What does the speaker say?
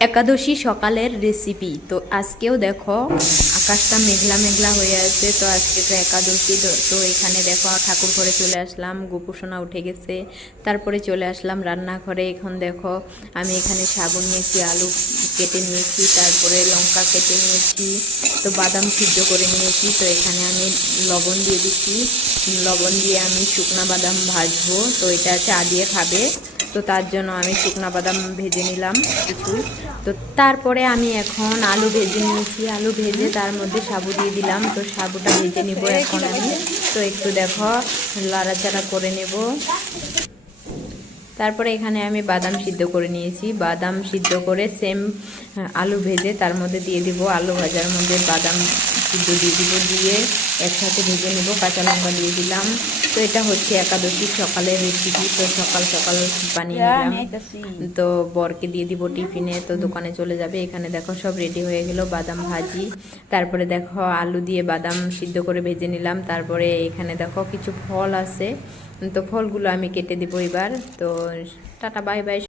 একাদশী সকালের রেসিপি। তো আজকেও দেখো আকাশটা মেঘলা মেঘলা হয়ে আছে। তো আজকে তো একাদশী। তো এখানে দেখো ঠাকুর ঘরে চলে আসলাম, গোপুসোনা উঠে গেছে। তারপরে চলে আসলাম রান্নাঘরে। এখন দেখো আমি এখানে সাবু নিয়েছি, আলু কেটে নিয়েছি, তারপরে লঙ্কা কেটে নিয়েছি, তো বাদাম সিদ্ধ করে নিয়েছি। তো এখানে আমি লবণ দিয়ে দিচ্ছি, লবণ দিয়ে আমি শুকনা বাদাম ভাজবো। তো এটা চা দিয়ে খাবে, তো তার জন্য আমি শুকনা বাদাম ভেজে নিলাম কিছু। তো তারপরে আমি এখন আলু ভেজে নিয়েছি, আলু ভেজে তার মধ্যে সাবু দিয়ে দিলাম। তো সাবুটা ভেজে নিব এখন আমি। তো একটু দেখো লাড়াচাড়া করে নেব। তারপরে এখানে আমি বাদাম সিদ্ধ করে নিয়েছি, বাদাম সিদ্ধ করে সেম আলু ভেজে তার মধ্যে দিয়ে দিব, আলু ভাজার মধ্যে বাদাম সিদ্ধ দিয়ে দিব, দিয়ে একসাথে ভেজে নেব। কাঁচা লঙ্কা দিয়ে দিলাম। তো এটা হচ্ছে একাদশীর সকালের রেসিপি। তো সকাল সকাল বানিয়ে নিলাম। তো বরকে দিয়ে দিব টিফিনে, তো দোকানে চলে যাবে। এখানে দেখো সব রেডি হয়ে গেল, বাদাম ভাজি। তারপরে দেখো আলু দিয়ে বাদাম সিদ্ধ করে ভেজে নিলাম। তারপরে এখানে দেখো কিছু ফল আছে, তো ফলগুলো আমি কেটে দিব এবার। তো টাটা, বাই বাই।